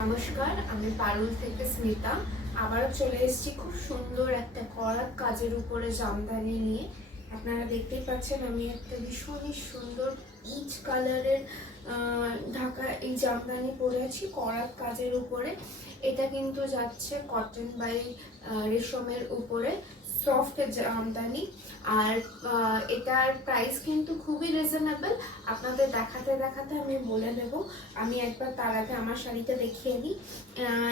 নমস্কার, আমি পারুল থেকে স্মিতা। আবারও চলে এসেছি খুব সুন্দর একটা করাত কাজের উপরে জামদানি নিয়ে। আপনারা দেখতেই পাচ্ছেন আমি একটা ভীষণই সুন্দর পিচ কালারের ঢাকা এই জামদানি পরে আছি করাত কাজের উপরে। এটা কিন্তু যাচ্ছে কটন বাই রেশমের উপরে, সফট জামদানি। আর এটার প্রাইস কিন্তু খুবই রিজনেবল। আপনাদের দেখাতে দেখাতে আমি বলে দেব। আমি একবার তার আগে আমার শাড়িটা দেখিয়ে দিই।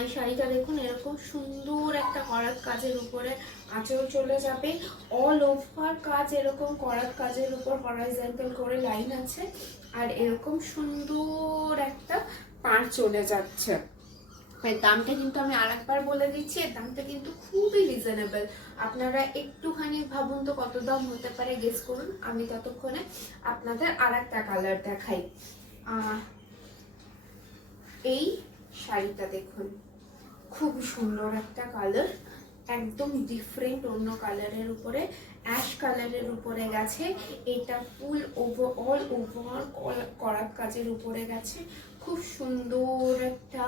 এই শাড়িটা দেখুন, এরকম সুন্দর একটা করাত কাজের উপরে আঁচল চলে যাবে। অল ওভার কাজ এরকম করাত কাজের উপর হরাইজন্টাল করে লাইন আছে, আর এরকম সুন্দর একটা পাড় চলে যাচ্ছে। এর দামটা কিন্তু আমি আরেকবার বলে দিচ্ছি, এর দামটা কিন্তু খুবই রিজনেবল। আপনারা একটুখানি ভাবুন তো কত দাম হতে পারে, গেস করুন। আমি ততক্ষণে আপনাদের আরেকটা কালার দেখাই। এই শাড়িটা দেখুন, খুব সুন্দর একটা কালার, একদম ডিফারেন্ট অন্য কালারের উপরে, অ্যাশ কালারের উপরে গেছে। এটা ফুল অল ওভার করাত কাজের উপরে গেছে। খুব সুন্দর একটা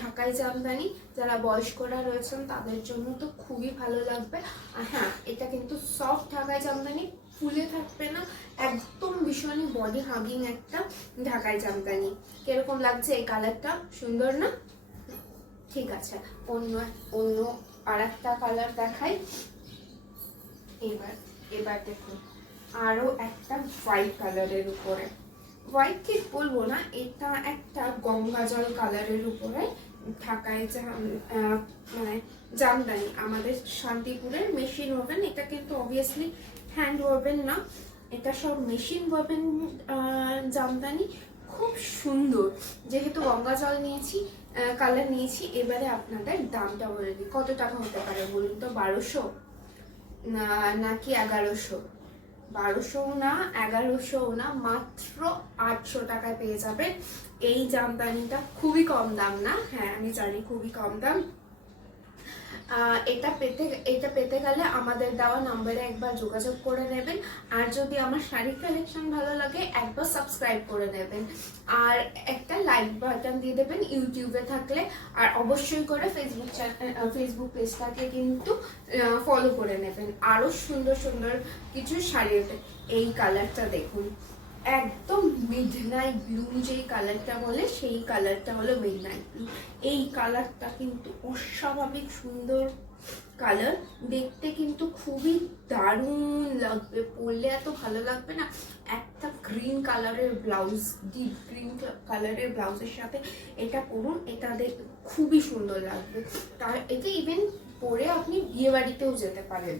ঢাকাই জামদানি। যারা বয়স্করা রয়েছেন তাদের জন্য তো খুবই ভালো লাগবে। আর হ্যাঁ, এটা কিন্তু সফট ঢাকাই জামদানি, ফুলে থাকবে না, একদম ভীষণই বডি হাগিং একটা ঢাকাই জামদানি। কিরকম লাগছে এই কালারটা? সুন্দর না? ঠিক আছে, অন্য অন্য আর একটা কালার দেখাই। এবার দেখুন, আরো একটা হোয়াইট কালারের উপরে, হোয়াইট ঠিক বলবো না, এটা একটা গঙ্গা জল কালারের উপরে ঢাকায় মানে জামদানি। আমাদের শান্তিপুরের মেশিন ওভেন, এটা কিন্তু অবভিয়াসলি হ্যান্ড ওভেন না, এটা সব মেশিন ওভেন জামদানি। খুব সুন্দর। যেহেতু গঙ্গা জল নিয়েছি, কালার নিয়েছি, এবারে আপনাদের দামটা বলে দিই। কত টাকা হতে পারে বলুন তো? 1200 নাকি 1100? 1200 না, 1100 না, মাত্র 800 টাকায় পেয়ে যাবেন এই জামদানিটা। খুবই কম দাম না? হ্যাঁ আমি জানি খুবই কম দাম। এটা পেতে গেলে আমাদের দেওয়া নাম্বারে একবার যোগাযোগ করে নেবেন। আর যদি আমার শাড়ির কালেকশন ভালো লাগে, একবার সাবস্ক্রাইব করে নেবেন, আর একটা লাইক বাটন দিয়ে দেবেন ইউটিউবে থাকলে। আর অবশ্যই করে ফেসবুক পেজটাকে কিন্তু ফলো করে নেবেন। আরও সুন্দর সুন্দর কিছু শাড়ি। এই কালারটা দেখুন, একদম মিডনাইট ব্লু, যেই কালারটা বলে সেই কালারটা হলো মিডনাইট ব্লু। এই কালারটা কিন্তু অস্বাভাবিক সুন্দর কালার, দেখতে কিন্তু খুবই দারুণ লাগবে, পরলে এত ভালো লাগবে না। একটা গ্রিন কালারের ব্লাউজ, ডিপ গ্রিন কালারের ব্লাউজের সাথে এটা পরুন, এটা দেখতে খুবই সুন্দর লাগবে। তার এটা ইভেন পরে আপনি বিয়ে বাড়িতেও যেতে পারেন।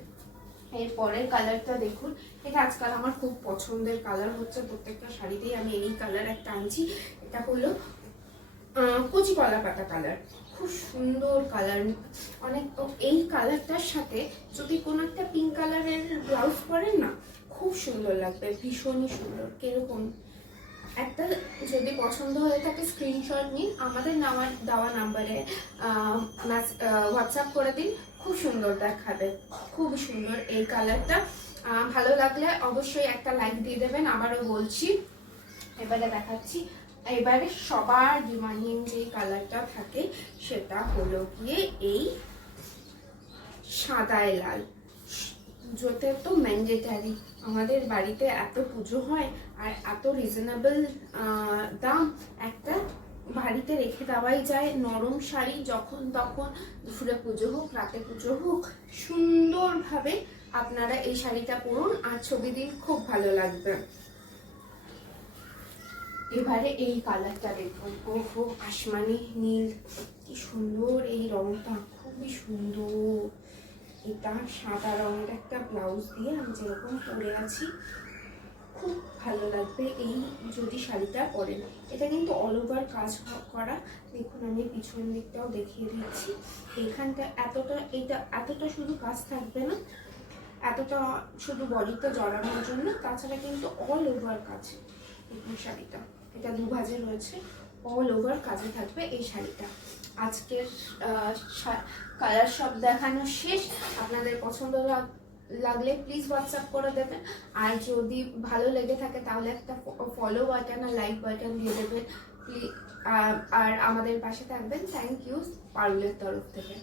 এর পরের কালারটা দেখুন, এটা আজকাল আমার খুব পছন্দের কালার হচ্ছে, প্রত্যেকটা শাড়িতেই আমি এই কালার একটা আনছি। এটা হলো কচি কলা পাতা কালার, খুব সুন্দর কালার। অনেক এই কালারটার সাথে যদি কোনো একটা পিঙ্ক কালারের ব্লাউজ পরেন না, খুব সুন্দর লাগবে, ভীষণই সুন্দর। কিরকম একটা যদি পছন্দ হয়ে থাকে স্ক্রিনশট নিন, আমাদের দেওয়া নাম্বারে হোয়াটসঅ্যাপ করে দিন। খুব সুন্দর দেখাবে, খুব সুন্দর এই কালারটা। ভালো লাগলে অবশ্যই একটা লাইক দিয়ে দেবেন, আবারও বলছি। এবারে দেখাচ্ছি, এবারে সবার ডিমান্ডিং যে কালারটা থাকে সেটা হলো গিয়ে এই সাদায় লাল। পুজোতে তো ম্যান্ডেটারি, আমাদের বাড়িতে এত পুজো হয় আর এত রিজনেবল দাম, একটা বাড়িতে রেখে দেওয়াই যায় নরম শাড়ি। যখন তখন দুপুরে পুজো হোক, রাতে পুজো হোক, সুন্দরভাবে আপনারা এই শাড়িটা পরুন আর ছবি দিন, খুব ভালো লাগবে। এবারে এই কালারটা দেখুন, ওহো আসমানি নীল, কি সুন্দর এই রংটা, খুবই সুন্দর। এটা সাদা রঙের একটা ব্লাউজ দিয়ে আমি যেরকম পরে আছি, খুব ভালো লাগবে এই যদি শাড়িটা পরেন। এটা কিন্তু অল ওভার কাজ করা, দেখুন আমি পিছন দিকটাও দেখিয়ে দিচ্ছি। এখানটা এতটা শুধু কাজ থাকবে না, এতটা শুধু বডিতে জড়ানোর জন্য, তাছাড়া কিন্তু অল ওভার কাজ। দেখুন শাড়িটা, এটা দুভাজে রয়েছে, অল ওভার কাজে থাকবে এই শাড়িটা। আজকের কালার সব দেখানো শেষ। আপনাদের পছন্দ লাগলে প্লিজ হোয়াটসঅ্যাপ করে দেবেন, আর যদি ভালো লেগে থাকে তাহলে একটা ফলো বাটন আর লাইক বাটন দিয়ে দেবেন প্লিজ। আর আমাদের পাশে থাকবেন। থ্যাংক ইউ পারুলের তরফ থেকে।